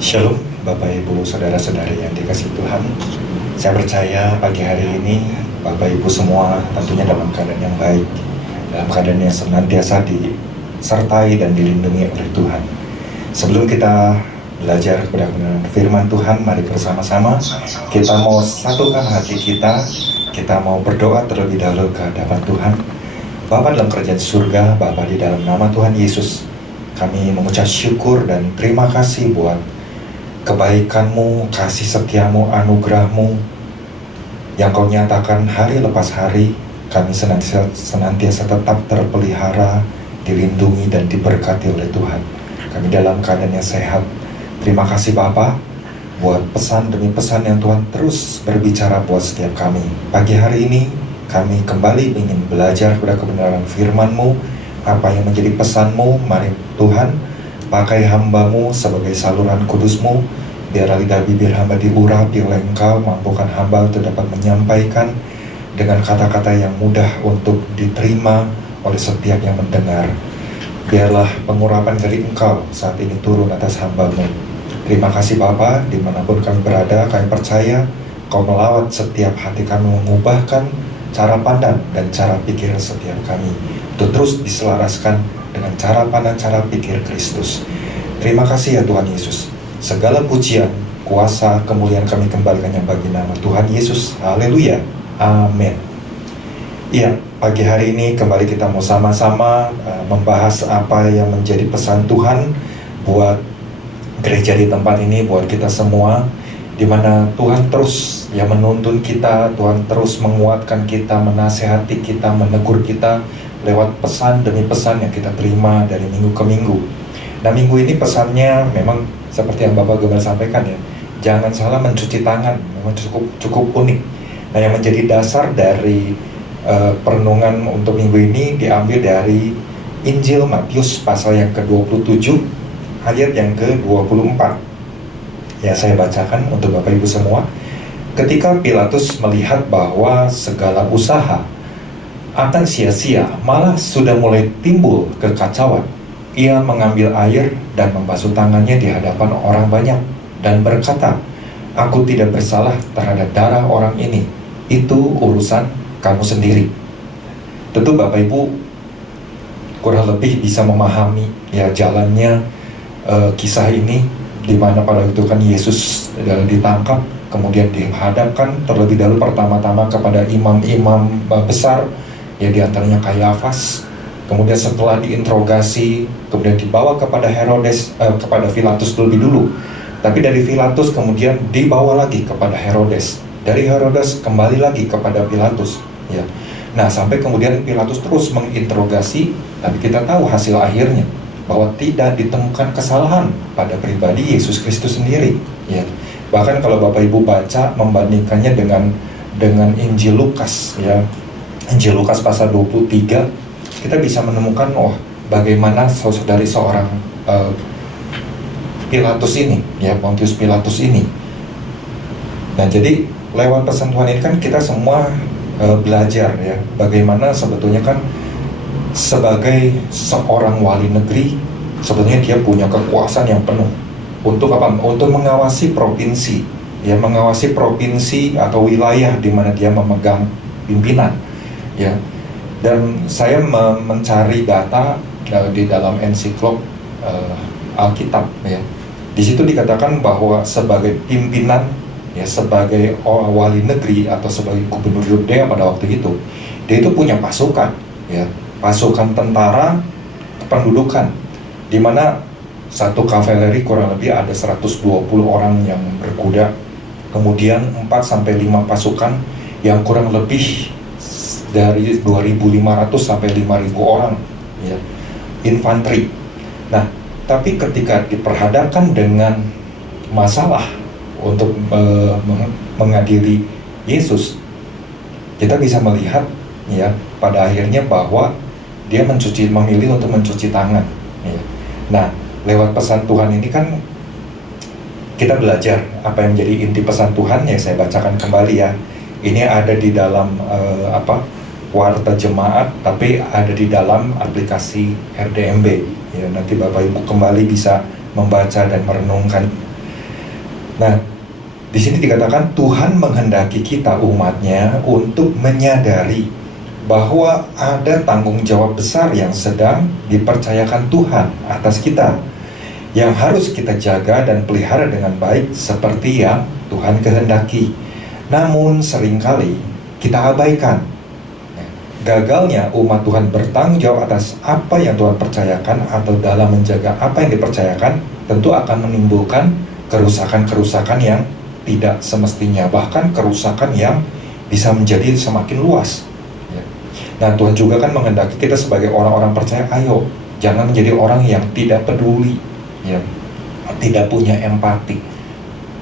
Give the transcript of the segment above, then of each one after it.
Shalom Bapak Ibu Saudara-saudari yang dikasihi Tuhan. Saya percaya pagi hari ini Bapak Ibu semua tentunya dalam keadaan yang baik, dalam keadaan yang senantiasa disertai dan dilindungi oleh Tuhan. Sebelum kita belajar kebenaran firman Tuhan, mari bersama-sama kita mau satukan hati kita mau berdoa terlebih dahulu ke hadapan Tuhan. Bapa dalam kerajaan surga, Bapa di dalam nama Tuhan Yesus, kami mengucap syukur dan terima kasih buat kebaikan-Mu, kasih setia-Mu, anugerah-Mu yang Kau nyatakan hari lepas hari. Kami senantiasa tetap terpelihara, dilindungi dan diberkati oleh Tuhan. Kami dalam keadaan yang sehat. Terima kasih Bapa buat pesan demi pesan yang Tuhan terus berbicara buat setiap kami. Pagi hari ini kami kembali ingin belajar kepada kebenaran firman-Mu, apa yang menjadi pesan-Mu. Mari Tuhan, pakai hamba-Mu sebagai saluran kudus-Mu, biarlah lidah bibir hamba diurapi oleh Engkau, mampukan hamba untuk dapat menyampaikan dengan kata-kata yang mudah untuk diterima oleh setiap yang mendengar. Biarlah pengurapan dari Engkau saat ini turun atas hamba-Mu. Terima kasih Bapa, dimanapun kami berada, kami percaya Kau melawat setiap hati kami, mengubahkan cara pandang dan cara pikir setiap kami untuk terus diselaraskan dengan cara pandang, cara pikir Kristus. Terima kasih ya Tuhan Yesus. Segala pujian, kuasa, kemuliaan kami kembalikan yang bagi nama Tuhan Yesus. Haleluya. Amin. Iya, pagi hari ini kembali kita mau sama-sama membahas apa yang menjadi pesan Tuhan buat gereja di tempat ini, buat kita semua, di mana Tuhan terus yang menuntun kita, Tuhan terus menguatkan kita, menasehati kita, menegur kita lewat pesan demi pesan yang kita terima dari minggu ke minggu. Nah, minggu ini pesannya memang seperti yang Bapak Gembala sampaikan ya, jangan salah mencuci tangan. Memang cukup unik. Nah, yang menjadi dasar dari perenungan untuk minggu ini diambil dari Injil Matius pasal yang ke-27 ayat yang ke-24. Ya, saya bacakan untuk Bapak Ibu semua. Ketika Pilatus melihat bahwa segala usaha akan sia-sia, malah sudah mulai timbul kekacauan, ia mengambil air dan membasuh tangannya di hadapan orang banyak dan berkata, "Aku tidak bersalah terhadap darah orang ini. Itu urusan kamu sendiri." Tentu Bapak Ibu kurang lebih bisa memahami ya jalannya kisah ini, di mana pada waktu kan Yesus ditangkap, kemudian dihadapkan terlebih dahulu pertama-tama kepada imam-imam besar, ya diantaranya Kayafas. Kemudian setelah diinterogasi, kemudian dibawa kepada Herodes, kepada Pilatus lebih dulu. Tapi dari Pilatus kemudian dibawa lagi kepada Herodes. Dari Herodes kembali lagi kepada Pilatus. Ya. Nah, sampai kemudian Pilatus terus menginterogasi, tapi kita tahu hasil akhirnya bahwa tidak ditemukan kesalahan pada pribadi Yesus Kristus sendiri. Ya. Bahkan kalau Bapak Ibu baca membandingkannya dengan Injil Lukas, ya, Injil Lukas pasal 23, kita bisa menemukan bagaimana dari seorang Pilatus ini, ya, Pontius Pilatus ini. Nah, jadi lewat pesan Tuhan ini kan kita semua belajar ya, bagaimana sebetulnya kan sebagai seorang wali negeri, sebetulnya dia punya kekuasaan yang penuh untuk apa? Untuk mengawasi provinsi, ya, mengawasi provinsi atau wilayah di mana dia memegang pimpinan, ya. Dan saya mencari data di dalam ensiklop Alkitab, ya. Di situ dikatakan bahwa sebagai pimpinan, ya, sebagai wali negeri atau sebagai gubernur Yudea pada waktu itu, dia itu punya pasukan, ya, pasukan tentara kependudukan, di mana satu kavaleri kurang lebih ada 120 orang yang berkuda, kemudian 4-5 pasukan yang kurang lebih dari 2.500 sampai 5.000 orang, ya, infanteri. Nah, tapi ketika diperhadapkan dengan masalah untuk mengadili Yesus, kita bisa melihat ya pada akhirnya bahwa dia memilih untuk mencuci tangan, ya. Nah, lewat pesan Tuhan ini kan kita belajar apa yang menjadi inti pesan Tuhan, ya saya bacakan kembali ya. Ini ada di dalam warta jemaat, tapi ada di dalam aplikasi RDMB. Ya, nanti Bapak Ibu kembali bisa membaca dan merenungkan. Nah, di sini dikatakan Tuhan menghendaki kita umatnya untuk menyadari bahwa ada tanggung jawab besar yang sedang dipercayakan Tuhan atas kita, yang harus kita jaga dan pelihara dengan baik seperti yang Tuhan kehendaki. Namun seringkali kita abaikan. Gagalnya umat Tuhan bertanggung jawab atas apa yang Tuhan percayakan atau dalam menjaga apa yang dipercayakan tentu akan menimbulkan kerusakan-kerusakan yang tidak semestinya, bahkan kerusakan yang bisa menjadi semakin luas. Nah, Tuhan juga kan menghendaki kita sebagai orang-orang percaya, ayo jangan menjadi orang yang tidak peduli, ya, tidak punya empati,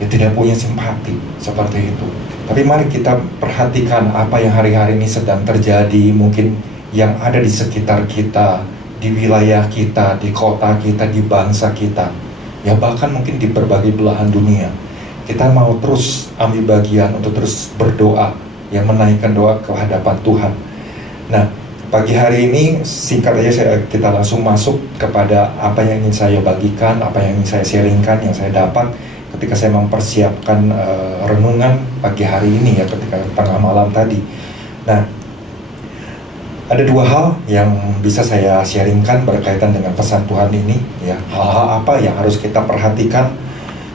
ya, tidak punya simpati seperti itu. Tapi mari kita perhatikan apa yang hari-hari ini sedang terjadi, mungkin yang ada di sekitar kita, di wilayah kita, di kota kita, di bangsa kita, ya bahkan mungkin di berbagai belahan dunia. Kita mau terus ambil bagian untuk terus berdoa, yang menaikkan doa ke hadapan Tuhan. Nah, pagi hari ini singkat aja kita langsung masuk kepada apa yang ingin saya bagikan, apa yang ingin saya sharingkan, yang saya dapat ketika saya mempersiapkan renungan pagi hari ini, ya, ketika tengah malam tadi. Nah, ada dua hal yang bisa saya sharingkan berkaitan dengan pesan Tuhan ini, ya. Hal-hal apa yang harus kita perhatikan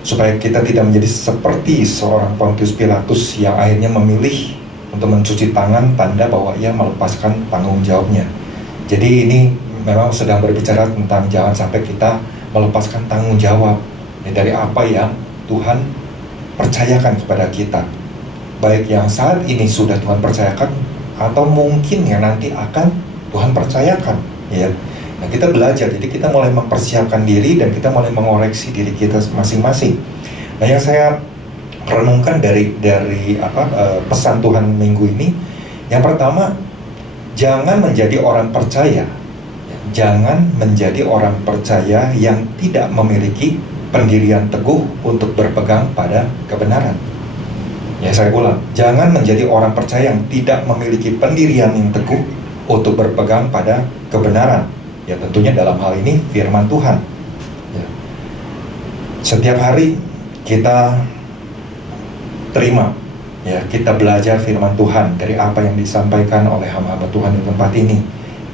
supaya kita tidak menjadi seperti seorang Pontius Pilatus yang akhirnya memilih untuk mencuci tangan, tanda bahwa ia melepaskan tanggung jawabnya. Jadi ini memang sedang berbicara tentang jangan sampai kita melepaskan tanggung jawab, ya, dari apa yang Tuhan percayakan kepada kita, baik yang saat ini sudah Tuhan percayakan atau mungkin yang nanti akan Tuhan percayakan, ya. Nah, kita belajar, jadi kita mulai mempersiapkan diri dan kita mulai mengoreksi diri kita masing-masing. Nah, yang saya renungkan dari pesan Tuhan minggu ini, yang pertama, jangan menjadi orang percaya, jangan menjadi orang percaya yang tidak memiliki pendirian teguh untuk berpegang pada kebenaran. Ya, saya ulang, jangan menjadi orang percaya yang tidak memiliki pendirian yang teguh untuk berpegang pada kebenaran. Ya, tentunya dalam hal ini firman Tuhan. Ya. Setiap hari kita terima, ya, kita belajar firman Tuhan dari apa yang disampaikan oleh hamba-hamba Tuhan di tempat ini.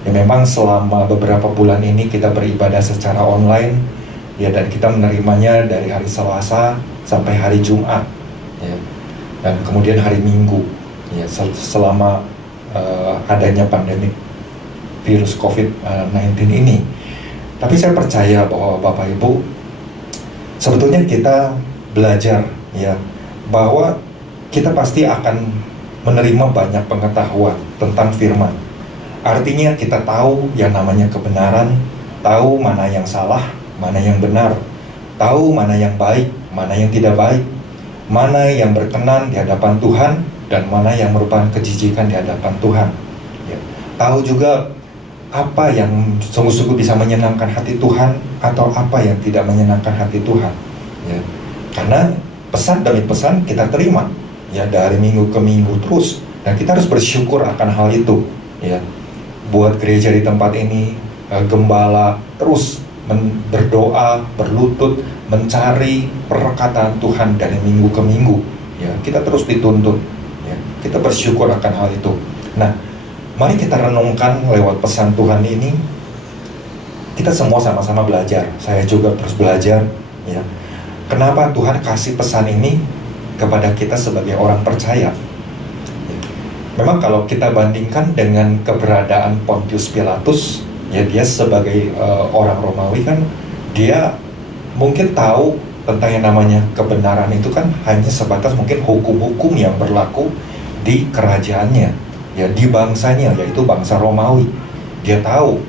Ya, memang selama beberapa bulan ini kita beribadah secara online, ya, dan kita menerimanya dari hari Selasa sampai hari Jumat, ya, dan kemudian hari Minggu, ya, selama adanya pandemi virus COVID-19 ini. Tapi saya percaya bahwa Bapak Ibu, sebetulnya kita belajar, ya, bahwa kita pasti akan menerima banyak pengetahuan tentang firman. Artinya kita tahu yang namanya kebenaran, tahu mana yang salah, mana yang benar, tahu mana yang baik, mana yang tidak baik, mana yang berkenan di hadapan Tuhan, dan mana yang merupakan kejijikan di hadapan Tuhan, ya. Tahu juga apa yang sungguh-sungguh bisa menyenangkan hati Tuhan atau apa yang tidak menyenangkan hati Tuhan, ya. Karena pesan demi pesan kita terima, ya, dari minggu ke minggu terus, dan kita harus bersyukur akan hal itu, ya. Buat gereja di tempat ini, gembala terus berdoa, berlutut, mencari perkataan Tuhan dari minggu ke minggu, ya. Kita terus dituntut, ya. Kita bersyukur akan hal itu. Nah, mari kita renungkan lewat pesan Tuhan ini. Kita semua sama-sama belajar. Saya juga terus belajar, ya. Kenapa Tuhan kasih pesan ini kepada kita sebagai orang percaya? Memang kalau kita bandingkan dengan keberadaan Pontius Pilatus, ya, dia sebagai orang Romawi kan, dia mungkin tahu tentang yang namanya kebenaran itu kan hanya sebatas mungkin hukum-hukum yang berlaku di kerajaannya, ya, di bangsanya, yaitu bangsa Romawi. Dia tahu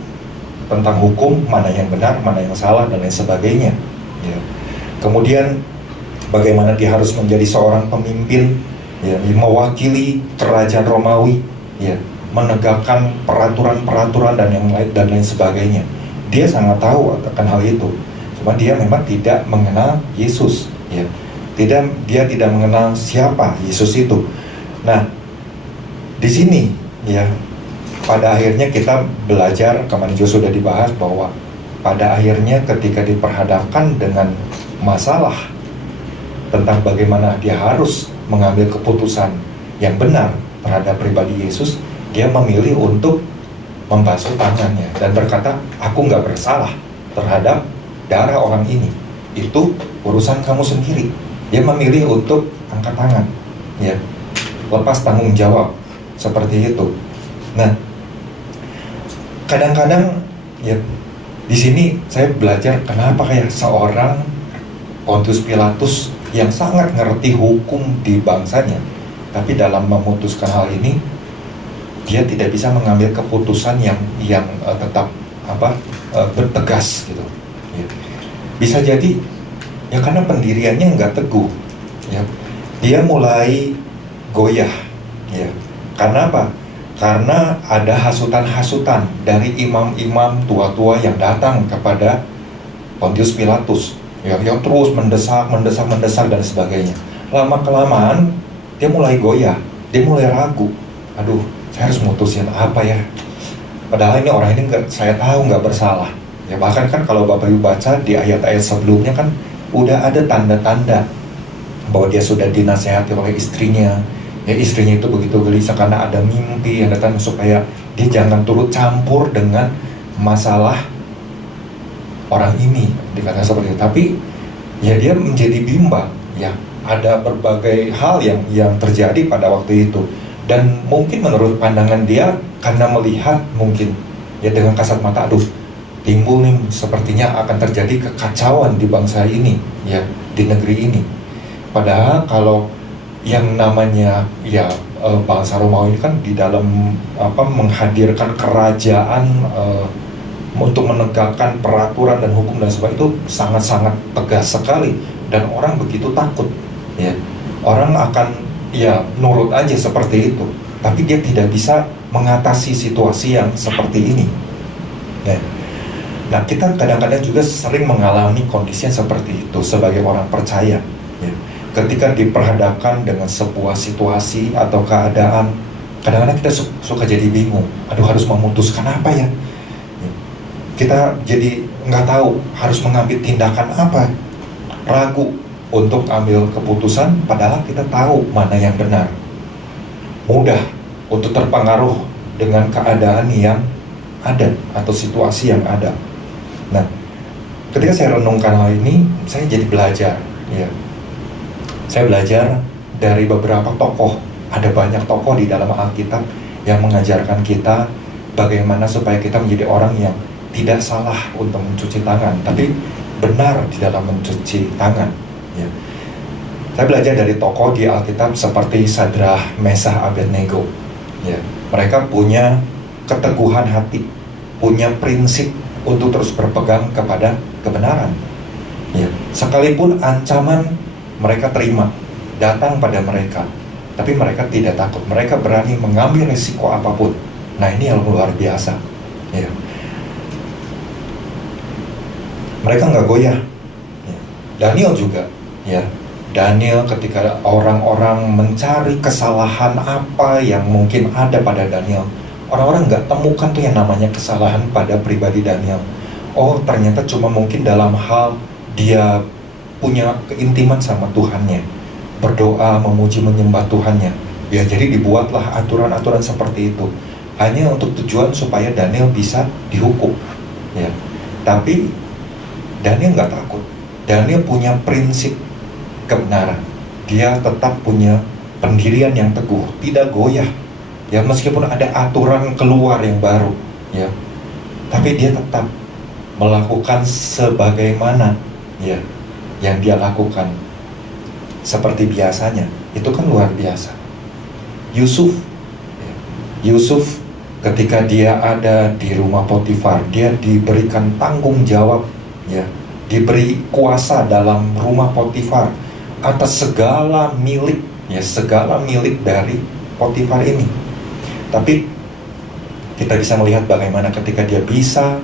tentang hukum, mana yang benar, mana yang salah, dan lain sebagainya, ya. Kemudian bagaimana dia harus menjadi seorang pemimpin, ya, mewakili kerajaan Romawi, ya, menegakkan peraturan-peraturan dan lain sebagainya. Dia sangat tahu akan hal itu. Cuma dia memang tidak mengenal Yesus, ya. Dia tidak mengenal siapa Yesus itu. Nah, di sini, ya, pada akhirnya kita belajar, kemarin juga sudah dibahas bahwa pada akhirnya ketika diperhadapkan dengan masalah tentang bagaimana dia harus mengambil keputusan yang benar terhadap pribadi Yesus, dia memilih untuk membasuh tangannya dan berkata, aku nggak bersalah terhadap darah orang ini, itu urusan kamu sendiri. Dia memilih untuk angkat tangan, ya, lepas tanggung jawab seperti itu. Nah, kadang-kadang ya di sini saya belajar kenapa kayak seorang Pontius Pilatus yang sangat ngerti hukum di bangsanya, tapi dalam memutuskan hal ini dia tidak bisa mengambil keputusan yang tetap bertegas gitu. Ya. Bisa jadi ya karena pendiriannya nggak teguh, ya. Dia mulai goyah, ya. Karena apa? Karena ada hasutan-hasutan dari imam-imam tua-tua yang datang kepada Pontius Pilatus, yang terus mendesak dan sebagainya. Lama-kelamaan dia mulai goyah, dia mulai ragu. Aduh, saya harus mutusin apa ya? Padahal ini orang ini saya tahu nggak bersalah. Ya bahkan kan kalau Bapak Ibu baca di ayat-ayat sebelumnya kan udah ada tanda-tanda bahwa dia sudah dinasehati oleh istrinya. Ya istrinya itu begitu gelisah karena ada mimpi yang datang supaya dia jangan turut campur dengan masalah orang ini, dikatakan seperti itu. Tapi ya dia menjadi bimbang, ya ada berbagai hal yang terjadi pada waktu itu, dan mungkin menurut pandangan dia karena melihat mungkin ya dengan kasat mata, aduh timbul nih sepertinya akan terjadi kekacauan di bangsa ini, ya di negeri ini. Padahal kalau yang namanya ya bangsa Romawi ini kan di dalam menghadirkan kerajaan untuk menegakkan peraturan dan hukum dan sebagainya itu sangat-sangat tegas sekali, dan orang begitu takut, ya orang akan ya nurut aja seperti itu, tapi dia tidak bisa mengatasi situasi yang seperti ini, ya. Nah kita kadang-kadang juga sering mengalami kondisi yang seperti itu sebagai orang percaya, ya. Ketika diperhadapkan dengan sebuah situasi atau keadaan, kadang-kadang kita suka jadi bingung, aduh harus memutuskan apa ya. Kita jadi nggak tahu harus mengambil tindakan apa, ragu untuk ambil keputusan, padahal kita tahu mana yang benar. Mudah untuk terpengaruh dengan keadaan yang ada atau situasi yang ada. Nah, ketika saya renungkan hal ini, saya jadi belajar, ya. Saya belajar dari beberapa tokoh. Ada banyak tokoh di dalam Alkitab yang mengajarkan kita bagaimana supaya kita menjadi orang yang tidak salah untuk mencuci tangan, tapi benar di dalam mencuci tangan, ya. Saya belajar dari tokoh di Alkitab seperti Sadrah, Mesah, Abednego, ya. Mereka punya keteguhan hati, punya prinsip untuk terus berpegang kepada kebenaran, ya. Sekalipun ancaman mereka terima datang pada mereka, tapi mereka tidak takut, mereka berani mengambil risiko apapun. Nah ini yang luar biasa, ya. Mereka nggak goyah, ya. Daniel juga, ya. Daniel ketika orang-orang mencari kesalahan apa yang mungkin ada pada Daniel, orang-orang nggak temukan tuh yang namanya kesalahan pada pribadi Daniel. Oh ternyata cuma mungkin dalam hal dia punya keintiman sama Tuhannya, berdoa, memuji, menyembah Tuhannya, ya jadi dibuatlah aturan-aturan seperti itu hanya untuk tujuan supaya Daniel bisa dihukum, ya. Tapi Daniel nggak takut, Daniel punya prinsip kebenaran, dia tetap punya pendirian yang teguh, tidak goyah, ya meskipun ada aturan keluar yang baru, ya, tapi dia tetap melakukan sebagaimana, ya, yang dia lakukan seperti biasanya. Itu kan luar biasa. Yusuf ketika dia ada di rumah Potifar, dia diberikan tanggung jawab, ya, diberi kuasa dalam rumah Potifar atas segala milik, ya, segala milik dari Potifar ini. Tapi kita bisa melihat bagaimana ketika dia bisa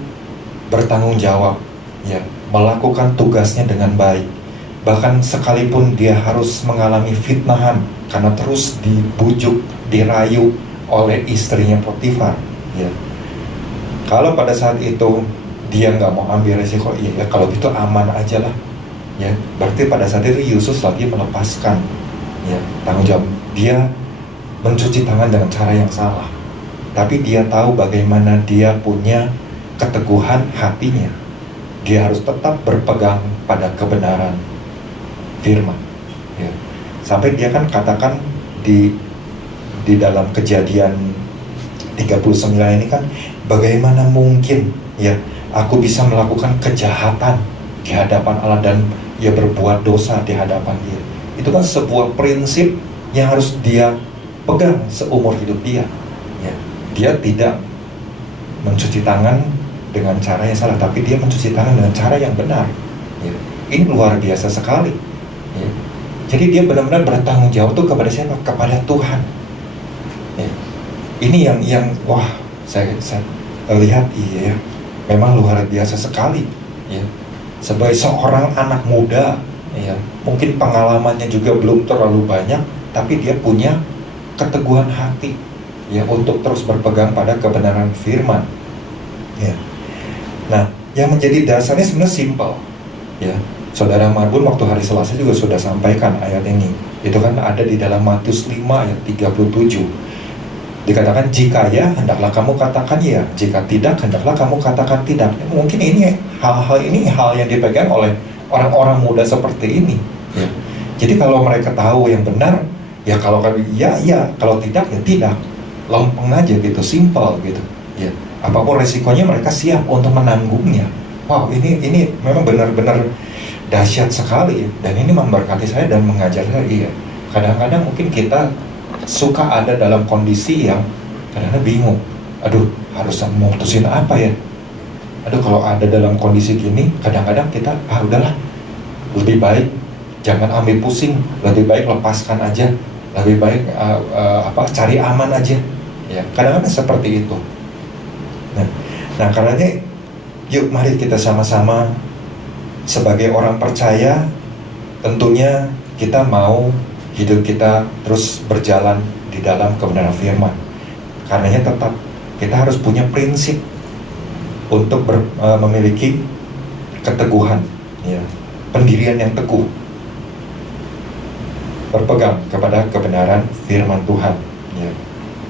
bertanggung jawab, ya, melakukan tugasnya dengan baik. Bahkan sekalipun dia harus mengalami fitnahan karena terus dibujuk, dirayu oleh istrinya Potifar, ya. Kalau pada saat itu dia nggak mau ambil resiko, ya kalau gitu aman aja lah, ya berarti pada saat itu Yesus lagi melepaskan ya tanggung jawab. Dia mencuci tangan dengan cara yang salah, tapi dia tahu bagaimana dia punya keteguhan hatinya. Dia harus tetap berpegang pada kebenaran firman ya. Sampai dia kan katakan di dalam Kejadian 39 ini kan, bagaimana mungkin ya aku bisa melakukan kejahatan di hadapan Allah dan ya berbuat dosa di hadapan dia. Itu kan sebuah prinsip yang harus dia pegang seumur hidup dia ya. Dia tidak mencuci tangan dengan cara yang salah, tapi dia mencuci tangan dengan cara yang benar ya. Ini luar biasa sekali ya. Jadi dia benar-benar bertanggung jawab tuh kepada siapa? Kepada Tuhan ya. Ini yang wah, saya lihat iya ya, memang luar biasa sekali ya. Sebagai seorang anak muda ya, mungkin pengalamannya juga belum terlalu banyak, tapi dia punya keteguhan hati ya untuk terus berpegang pada kebenaran firman ya. Nah, yang menjadi dasarnya sebenarnya simpel ya. Saudara Marbun waktu hari Selasa juga sudah sampaikan ayat ini. Itu kan ada di dalam Matius 5 ayat 37. Dikatakan, jika ya, hendaklah kamu katakan ya, jika tidak, hendaklah kamu katakan tidak. Mungkin ini hal yang dipegang oleh orang-orang muda seperti ini ya. Jadi kalau mereka tahu yang benar ya, kalau ya, kalau tidak ya tidak, lempeng aja gitu, simple gitu ya. Apapun resikonya mereka siap untuk menanggungnya. Wow, ini memang benar-benar dahsyat sekali ya. Dan ini memberkati saya dan mengajar saya. Iya, kadang-kadang mungkin kita suka ada dalam kondisi yang kadang-kadang bingung. Aduh, harus memutusin apa ya? Aduh, kalau ada dalam kondisi gini, kadang-kadang kita udahlah, lebih baik jangan ambil pusing, lebih baik lepaskan aja, lebih baik cari aman aja. Ya, kadang-kadang seperti itu. Nah, karenanya yuk mari kita sama-sama sebagai orang percaya, tentunya kita mau hidup kita terus berjalan di dalam kebenaran firman. Karenanya tetap kita harus punya prinsip untuk memiliki keteguhan ya, pendirian yang teguh, berpegang kepada kebenaran firman Tuhan ya.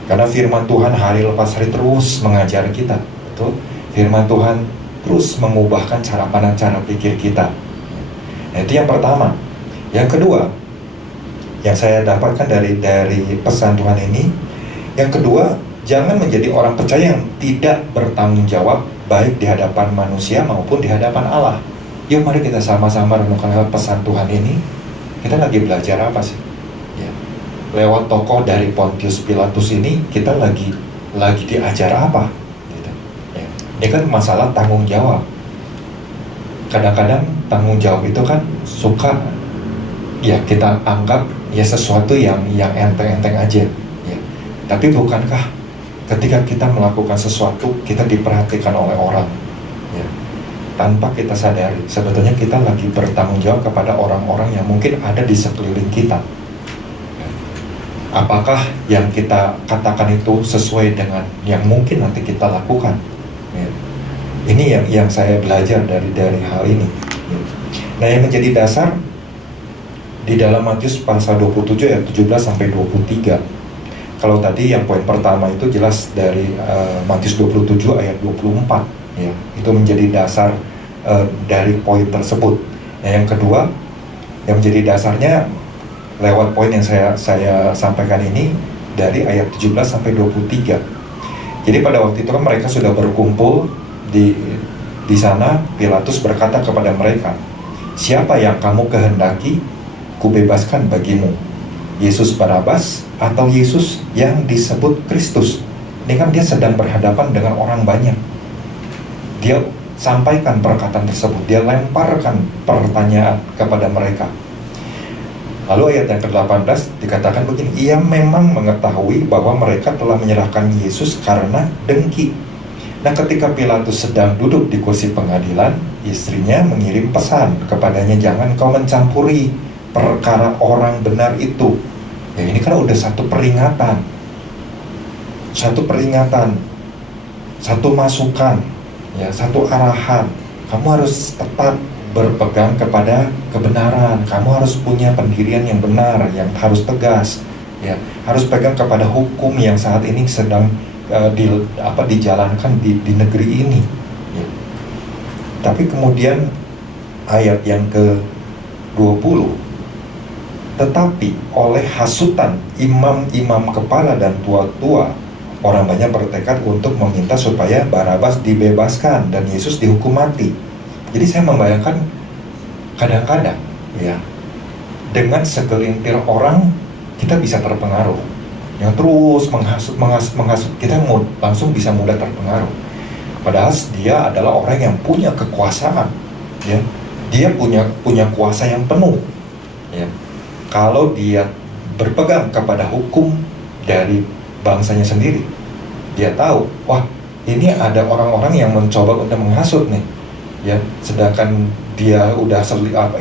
Karena firman Tuhan hari lepas hari terus mengajar kita, betul? Firman Tuhan terus mengubahkan cara pandang, cara pikir kita. Nah, itu yang pertama. Yang kedua, yang saya dapatkan dari pesan Tuhan ini, yang kedua, jangan menjadi orang percaya yang tidak bertanggung jawab baik di hadapan manusia maupun di hadapan Allah. Yuk mari kita sama-sama renungkan pesan Tuhan ini. Kita lagi belajar apa sih? Ya. Lewat tokoh dari Pontius Pilatus ini, kita lagi diajar apa? Gitu. Ya. Ini kan masalah tanggung jawab. Kadang-kadang tanggung jawab itu kan suka ya kita anggap ya sesuatu yang enteng-enteng aja ya. Tapi bukankah ketika kita melakukan sesuatu, kita diperhatikan oleh orang ya, tanpa kita sadari sebetulnya kita lagi bertanggung jawab kepada orang-orang yang mungkin ada di sekeliling kita ya. Apakah yang kita katakan itu sesuai dengan yang mungkin nanti kita lakukan ya. Ini yang saya belajar dari hal ini ya. Nah, yang menjadi dasar di dalam Matius pasal 27 ayat 17 sampai 23. Kalau tadi yang poin pertama itu jelas dari Matius 27 ayat 24 ya. Itu menjadi dasar dari poin tersebut. Nah, yang kedua yang menjadi dasarnya lewat poin yang saya sampaikan ini dari ayat 17 sampai 23. Jadi pada waktu itu kan mereka sudah berkumpul di sana. Pilatus berkata kepada mereka, "Siapa yang kamu kehendaki kubebaskan bagimu, Yesus Barabas atau Yesus yang disebut Kristus?" Ini kan dia sedang berhadapan dengan orang banyak. Dia sampaikan perkataan tersebut, dia lemparkan pertanyaan kepada mereka. Lalu ayat yang ke-18 dikatakan begini, ia memang mengetahui bahwa mereka telah menyerahkan Yesus karena dengki. Nah, ketika Pilatus sedang duduk di kursi pengadilan, istrinya mengirim pesan kepadanya, jangan kau mencampuri perkara orang benar itu. Ya, ini kan udah satu peringatan, satu masukan, ya, satu arahan. Kamu harus tetap berpegang kepada kebenaran. Kamu harus punya pendirian yang benar, yang harus tegas, ya. Harus pegang kepada hukum yang saat ini sedang dijalankan di negeri ini. Ya. Tapi kemudian ayat yang ke-20, tetapi oleh hasutan imam-imam kepala dan tua-tua, orang banyak bertekad untuk meminta supaya Barabas dibebaskan dan Yesus dihukum mati. Jadi saya membayangkan kadang-kadang, ya, dengan segelintir orang kita bisa terpengaruh, yang terus menghasut, kita langsung bisa mudah terpengaruh. Padahal dia adalah orang yang punya kekuasaan, ya, dia punya kuasa yang penuh, ya. Kalau dia berpegang kepada hukum dari bangsanya sendiri, dia tahu, wah, ini ada orang-orang yang mencoba untuk menghasut nih, ya. Sedangkan dia udah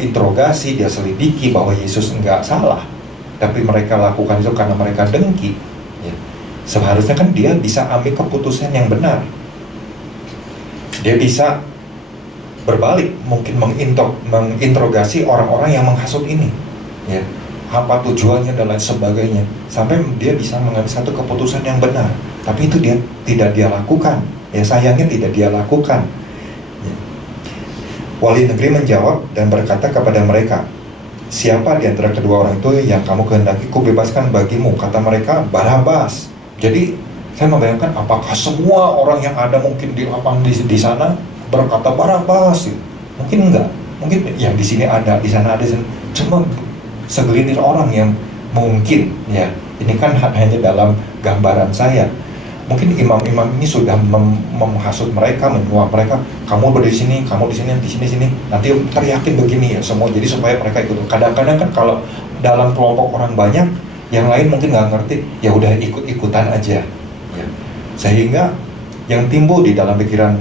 interogasi, dia selidiki bahwa Yesus enggak salah, tapi mereka lakukan itu karena mereka dengki, ya. Seharusnya kan dia bisa ambil keputusan yang benar. Dia bisa berbalik, mungkin menginterogasi orang-orang yang menghasut ini, ya, apa tujuannya dan lain sebagainya, sampai dia bisa mengambil satu keputusan yang benar. Tapi itu tidak dia lakukan, ya, sayangnya tidak dia lakukan, ya. Wali negeri menjawab dan berkata kepada mereka, siapa di antara kedua orang itu yang kamu kehendaki ku bebaskan bagimu? Kata mereka, Barabas. Jadi saya membayangkan apakah semua orang yang ada mungkin di lapangan di sana berkata Barabas? Mungkin enggak. Mungkin yang di sini ada, di sana ada. Cuma segelintir orang yang mungkin, ya, ini kan hanya dalam gambaran saya. Mungkin imam-imam ini sudah menghasut mereka, menyuap mereka. Kamu di sini, kamu di sini, di sini. Nanti teriakin begini ya semua. Jadi supaya mereka ikut. Kadang-kadang kan kalau dalam kelompok orang banyak, yang lain mungkin nggak ngerti, ya udah ikut-ikutan aja. Ya. Sehingga yang timbul di dalam pikiran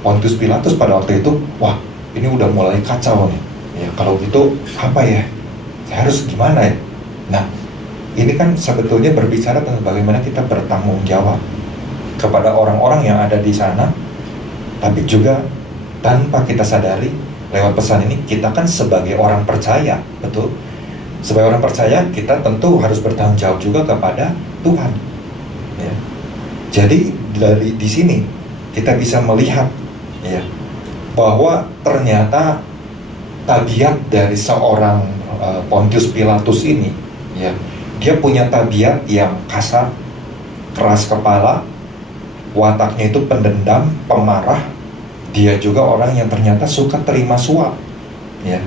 Pontius Pilatus pada waktu itu, wah, ini udah mulai kacau nih. Ya, kalau gitu apa ya? Saya harus gimana ya? Nah, ini kan sebetulnya berbicara tentang bagaimana kita bertanggung jawab kepada orang-orang yang ada di sana, tapi juga tanpa kita sadari lewat pesan ini kita kan sebagai orang percaya, betul? Sebagai orang percaya kita tentu harus bertanggung jawab juga kepada Tuhan. Ya. Jadi di sini kita bisa melihat, ya, bahwa ternyata tabiat dari seorang Pontius Pilatus ini, ya, dia punya tabiat yang kasar, keras kepala, wataknya itu pendendam, pemarah. Dia juga orang yang ternyata suka terima suap, ya.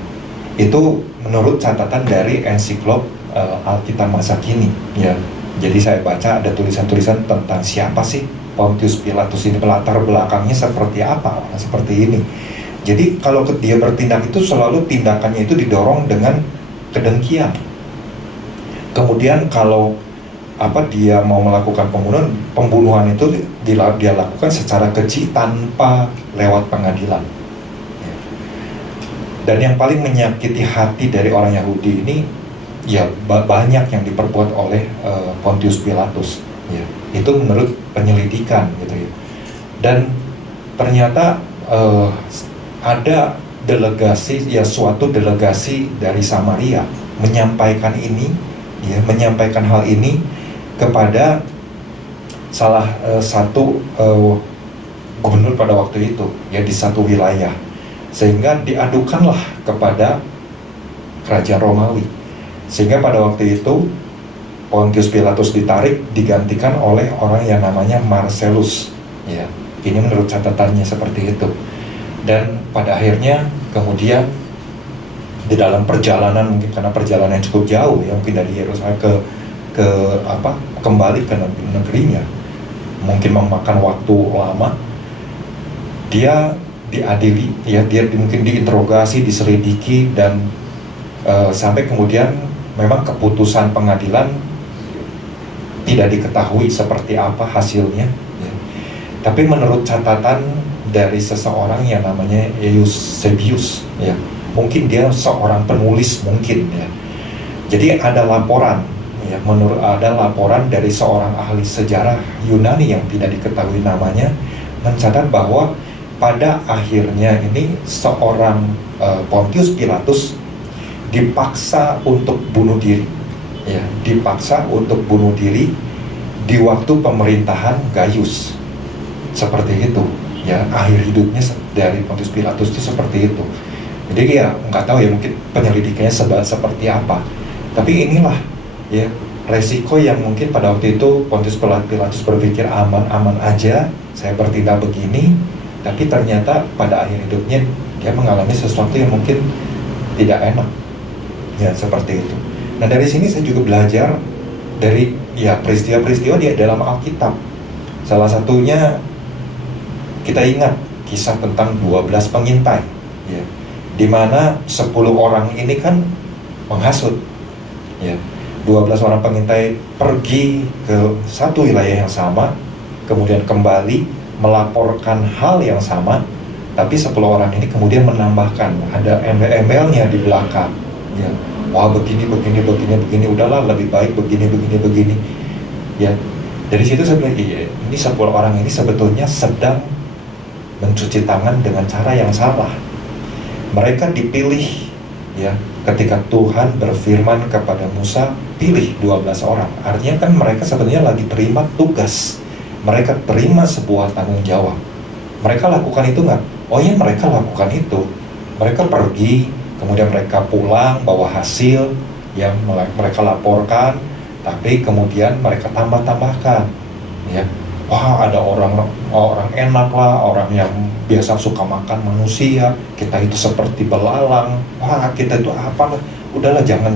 Itu menurut catatan dari ensiklop Alkitab masa kini, ya. Jadi saya baca ada tulisan-tulisan tentang siapa sih Pontius Pilatus ini, latar belakangnya seperti apa, seperti ini. Jadi kalau dia bertindak itu selalu tindakannya itu didorong dengan kedengkian. Kemudian kalau dia mau melakukan pembunuhan itu dia lakukan secara keji tanpa lewat pengadilan. Dan yang paling menyakiti hati dari orang Yahudi ini, ya, banyak yang diperbuat oleh Pontius Pilatus, ya. Itu menurut penyelidikan, gitu ya. Dan ternyata ada delegasi, ya, suatu delegasi dari Samaria menyampaikan ini, ya, menyampaikan hal ini kepada salah satu gubernur pada waktu itu, ya, di satu wilayah, sehingga diadukanlah kepada kerajaan Romawi. Sehingga pada waktu itu Pontius Pilatus ditarik, digantikan oleh orang yang namanya Marcellus, ya. Ini menurut catatannya seperti itu. Dan pada akhirnya kemudian di dalam perjalanan, mungkin karena perjalanan yang cukup jauh, ya, mungkin dari Yerusalem kembali ke negerinya, mungkin memakan waktu lama, dia diadili, ya, dia mungkin diinterogasi, diselidiki, dan sampai kemudian memang keputusan pengadilan tidak diketahui seperti apa hasilnya, ya. Tapi menurut catatan dari seseorang yang namanya Eusebius, ya, mungkin dia seorang penulis mungkin, ya. Jadi ada laporan, ya, ada laporan dari seorang ahli sejarah Yunani yang tidak diketahui namanya, mencatat bahwa pada akhirnya ini seorang Pontius Pilatus dipaksa untuk bunuh diri, ya, dipaksa untuk bunuh diri di waktu pemerintahan Gaius, seperti itu, ya. Akhir hidupnya dari Pontius Pilatus itu seperti itu. Jadi ya nggak tahu ya, mungkin penyelidikannya seperti apa. Tapi inilah ya resiko yang mungkin pada waktu itu Pontius Pilatus berpikir aman-aman aja, saya bertindak begini, tapi ternyata pada akhir hidupnya dia mengalami sesuatu yang mungkin tidak enak, ya, seperti itu. Nah, dari sini saya juga belajar dari ya peristiwa-peristiwa di dalam Alkitab. Salah satunya kita ingat kisah tentang 12 pengintai, ya, di mana 10 orang ini kan menghasut, ya. 12 orang pengintai pergi ke satu wilayah yang sama, kemudian kembali melaporkan hal yang sama, tapi 10 orang ini kemudian menambahkan, ada embel-embelnya di belakang, ya. Wah, begini, udahlah lebih baik begini, ya. Dari situ saya bilang, iya, ini 10 orang ini sebetulnya sedang mencuci tangan dengan cara yang salah. Mereka dipilih, ya, ketika Tuhan berfirman kepada Musa, pilih 12 orang. Artinya kan mereka sebenarnya lagi terima tugas. Mereka terima sebuah tanggung jawab. Mereka lakukan itu nggak? Oh iya, mereka lakukan itu. Mereka pergi, kemudian mereka pulang bawa hasil yang mereka laporkan, tapi kemudian mereka tambahkan, ya. Wah, ada orang enak lah, orang yang biasa suka makan manusia, kita itu seperti belalang. Wah, kita itu apa lah? Udahlah, jangan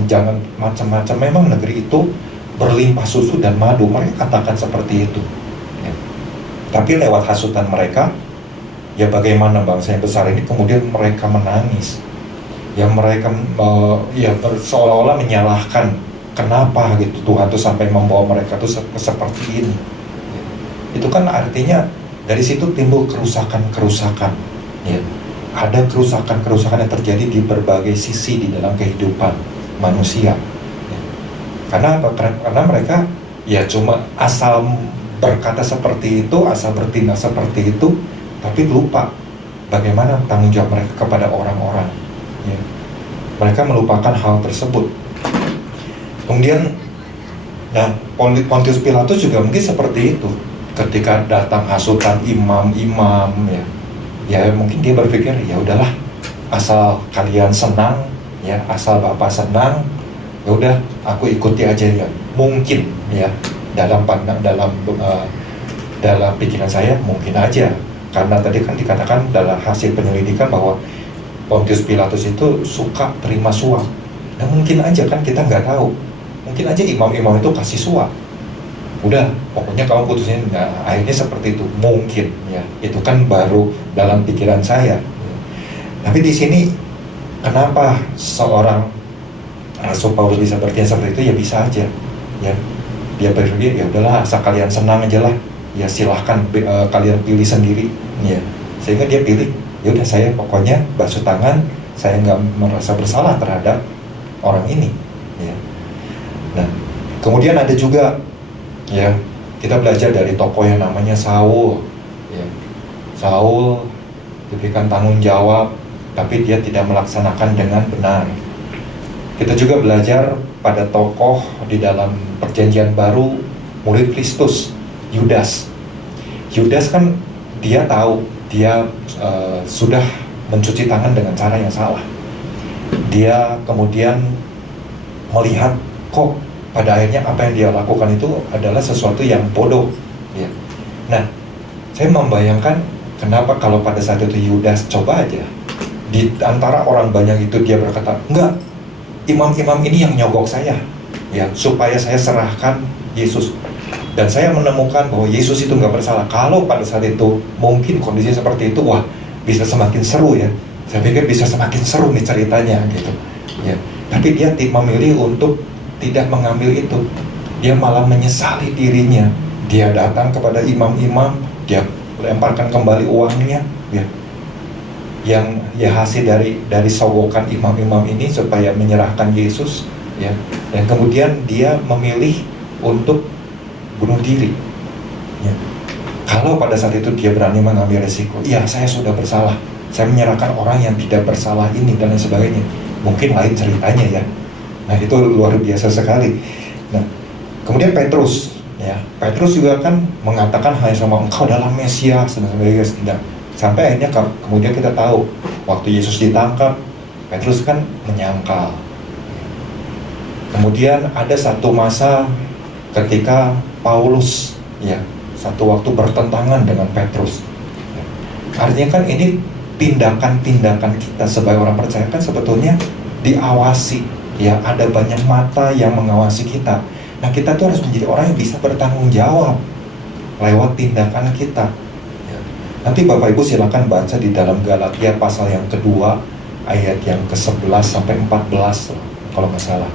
macam-macam. Memang negeri itu berlimpah susu dan madu, mereka katakan seperti itu, ya. Tapi lewat hasutan mereka, ya bagaimana bangsa yang besar ini kemudian mereka menangis, ya. Mereka seolah-olah menyalahkan kenapa gitu Tuhan tuh sampai membawa mereka tuh seperti ini, ya. Itu kan artinya dari situ timbul kerusakan, ya. Ada kerusakan yang terjadi di berbagai sisi di dalam kehidupan manusia, ya. Karena apa? Karena mereka ya cuma asal berkata seperti itu, asal bertindak seperti itu, tapi lupa bagaimana tanggung jawab mereka kepada orang-orang, ya. Mereka melupakan hal tersebut. Kemudian, nah, Pontius Pilatus juga mungkin seperti itu. Ketika datang hasutan imam-imam, ya mungkin dia berpikir, ya udahlah, asal kalian senang, ya, asal Bapak senang, ya udah, aku ikuti aja, ya. Mungkin, ya, dalam pikiran saya mungkin aja, karena tadi kan dikatakan dalam hasil penyelidikan bahwa Pontius Pilatus itu suka terima suap. Nah, mungkin aja kan, kita nggak tahu, mungkin aja imam-imam itu kasih suap. Udah, pokoknya kamu putusin. Nah, akhirnya seperti itu, mungkin, ya. Itu kan baru dalam pikiran saya. Tapi di sini kenapa seorang Rasul Paulus bisa berpikir seperti itu? Ya bisa aja, ya. Dia berpikir, ya udahlah, asal kalian senang aja lah, ya silahkan kalian pilih sendiri, ya. Sehingga dia pilih, ya udah, saya pokoknya basuh tangan, saya nggak merasa bersalah terhadap orang ini, ya. Nah, kemudian ada juga, ya, kita belajar dari tokoh yang namanya Saul, ya. Saul diberikan tanggung jawab, tapi dia tidak melaksanakan dengan benar. Kita juga belajar pada tokoh di dalam Perjanjian Baru, murid Kristus, Yudas. Yudas kan dia tahu dia sudah mencuci tangan dengan cara yang salah. Dia kemudian melihat kok pada akhirnya apa yang dia lakukan itu adalah sesuatu yang bodoh, ya. Nah, saya membayangkan kenapa kalau pada saat itu Yudas, coba aja di antara orang banyak itu dia berkata, enggak, imam-imam ini yang nyogok saya, ya, supaya saya serahkan Yesus, dan saya menemukan bahwa Yesus itu nggak bersalah. Kalau pada saat itu mungkin kondisinya seperti itu, wah, bisa semakin seru, ya. Saya pikir bisa semakin seru nih ceritanya, gitu, ya. Tapi dia memilih untuk tidak mengambil itu. Dia malah menyesali dirinya. Dia datang kepada imam-imam, dia lemparkan kembali uangnya, ya, yang ya hasil dari sogokan imam-imam ini supaya menyerahkan Yesus, ya. Dan kemudian dia memilih untuk bunuh diri, ya. Kalau pada saat itu dia berani mengambil resiko, iya saya sudah bersalah, saya menyerahkan orang yang tidak bersalah ini dan lain sebagainya, mungkin lain ceritanya ya. Nah itu luar biasa sekali. Nah kemudian Petrus, ya Petrus juga kan mengatakan hal yang sama, engkau adalah Mesias dan sebagainya. Tidak. Sampai akhirnya kemudian kita tahu waktu Yesus ditangkap, Petrus kan menyangkal. Kemudian ada satu masa ketika Paulus ya satu waktu bertentangan dengan Petrus. Artinya kan ini tindakan-tindakan kita sebagai orang percaya kan sebetulnya diawasi, ya ada banyak mata yang mengawasi kita. Nah kita tuh harus menjadi orang yang bisa bertanggung jawab lewat tindakan kita. Nanti Bapak Ibu silakan baca di dalam Galatia pasal yang kedua ayat yang ke-11 sampai 14 kalau nggak salah.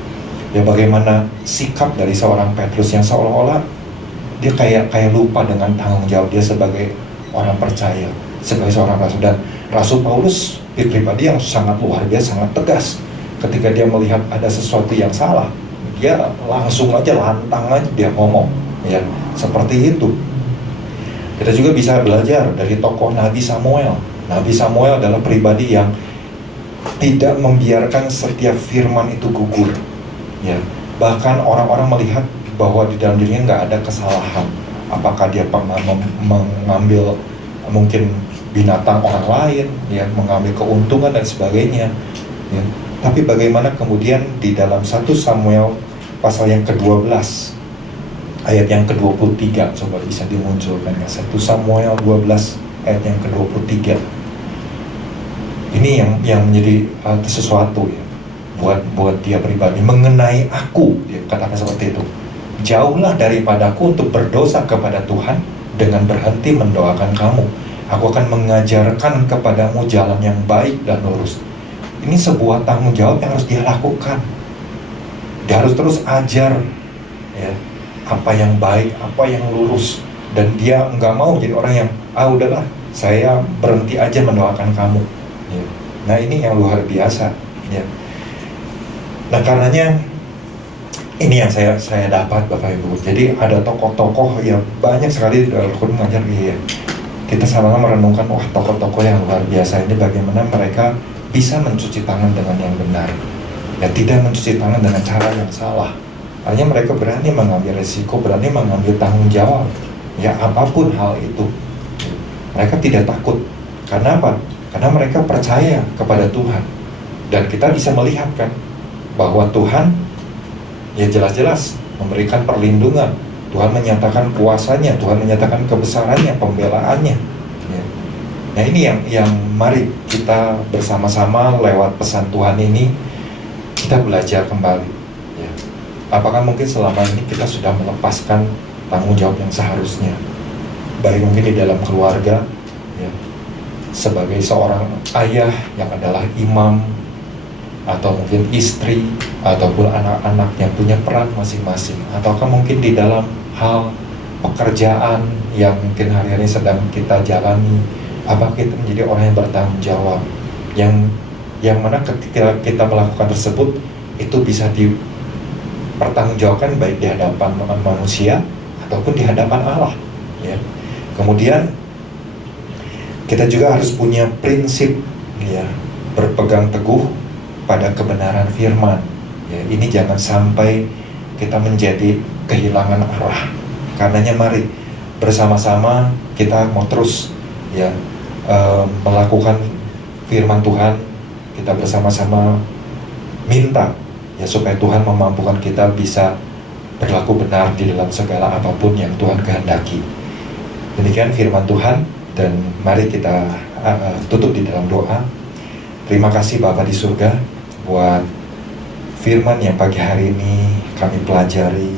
Ya bagaimana sikap dari seorang Petrus yang seolah-olah dia kayak lupa dengan tanggung jawab dia sebagai orang percaya, sebagai seorang rasul. Dan Rasul Paulus pribadi yang sangat luar biasa, sangat tegas. Ketika dia melihat ada sesuatu yang salah, dia langsung aja lantang aja dia ngomong, ya seperti itu. Kita juga bisa belajar dari tokoh Nabi Samuel. Nabi Samuel adalah pribadi yang tidak membiarkan setiap firman itu gugur, ya bahkan orang-orang melihat bahwa di dalam dirinya nggak ada kesalahan. Apakah dia pernah mengambil mungkin binatang orang lain, ya mengambil keuntungan dan sebagainya, ya. Tapi bagaimana kemudian di dalam 1 Samuel pasal yang ke-12 ayat yang ke-23, coba bisa dimunculkan ya, 1 Samuel 12 ayat yang ke-23. Ini yang menjadi sesuatu ya buat dia pribadi. Mengenai aku, dia katakan seperti itu, jauhlah daripadaku untuk berdosa kepada Tuhan dengan berhenti mendoakan kamu. Aku akan mengajarkan kepadamu jalan yang baik dan lurus. Ini sebuah tanggung jawab yang harus dia lakukan. Dia harus terus ajar ya, apa yang baik, apa yang lurus. Dan dia nggak mau jadi orang yang udahlah saya berhenti aja mendoakan kamu ya. Nah ini yang luar biasa ya. Nah karenanya ini yang saya dapat Bapak Ibu. Jadi ada tokoh-tokoh yang banyak sekali di dalam Al-Quran mengajar ya. Kita sama-sama merenungkan, wah tokoh-tokoh yang luar biasa ini bagaimana mereka bisa mencuci tangan dengan yang benar, ya tidak mencuci tangan dengan cara yang salah. Artinya mereka berani mengambil resiko, berani mengambil tanggung jawab, ya apapun hal itu. Mereka tidak takut. Karena apa? Karena mereka percaya kepada Tuhan. Dan kita bisa melihat kan bahwa Tuhan ya jelas-jelas memberikan perlindungan. Tuhan menyatakan kuasanya, Tuhan menyatakan kebesarannya, pembelaannya ya. Nah ini yang mari kita bersama-sama lewat pesan Tuhan ini kita belajar kembali ya. Apakah mungkin selama ini kita sudah melepaskan tanggung jawab yang seharusnya, baik mungkin di dalam keluarga ya, sebagai seorang ayah yang adalah imam, atau mungkin istri, ataupun anak-anak yang punya peran masing-masing, ataukah mungkin di dalam hal pekerjaan yang mungkin hari-hari sedang kita jalani, apakah kita menjadi orang yang bertanggung jawab, yang mana ketika kita melakukan tersebut itu bisa dipertanggungjawabkan baik di hadapan manusia ataupun di hadapan Allah ya. Kemudian kita juga harus punya prinsip ya, berpegang teguh pada kebenaran firman ya. Ini jangan sampai kita menjadi kehilangan arah. Karenanya mari bersama-sama kita mau terus ya melakukan firman Tuhan. Kita bersama-sama minta ya supaya Tuhan memampukan kita bisa berlaku benar di dalam segala apapun yang Tuhan kehendaki. Demikian firman Tuhan, dan mari kita tutup di dalam doa. Terima kasih Bapa di surga buat firman yang pagi hari ini kami pelajari.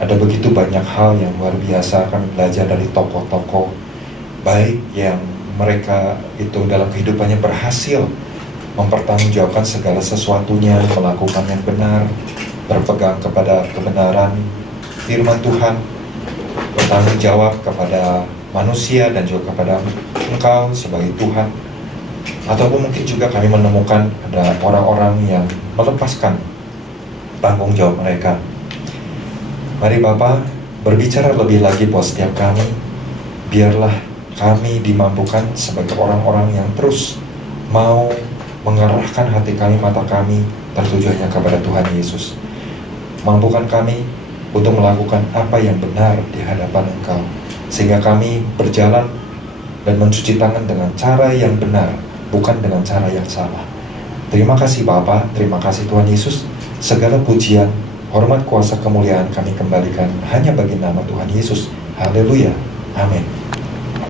Ada begitu banyak hal yang luar biasa kami belajar dari tokoh-tokoh baik yang mereka itu dalam kehidupannya berhasil mempertanggungjawabkan segala sesuatunya, melakukan yang benar, berpegang kepada kebenaran firman Tuhan, bertanggung jawab kepada manusia dan juga kepada Engkau sebagai Tuhan. Ataupun mungkin juga kami menemukan ada orang-orang yang melepaskan tanggung jawab mereka. Mari Bapa berbicara lebih lagi buat setiap kami. biarlah kami dimampukan sebagai orang-orang yang terus mau mengarahkan hati kami, mata kami tertuju hanya kepada Tuhan Yesus. Mampukan kami untuk melakukan apa yang benar di hadapan Engkau, sehingga kami berjalan dan mencuci tangan dengan cara yang benar, bukan dengan cara yang salah. Terima kasih Bapa, terima kasih Tuhan Yesus. Segala pujian, hormat, kuasa, kemuliaan kami kembalikan hanya bagi nama Tuhan Yesus. Haleluya. Amin.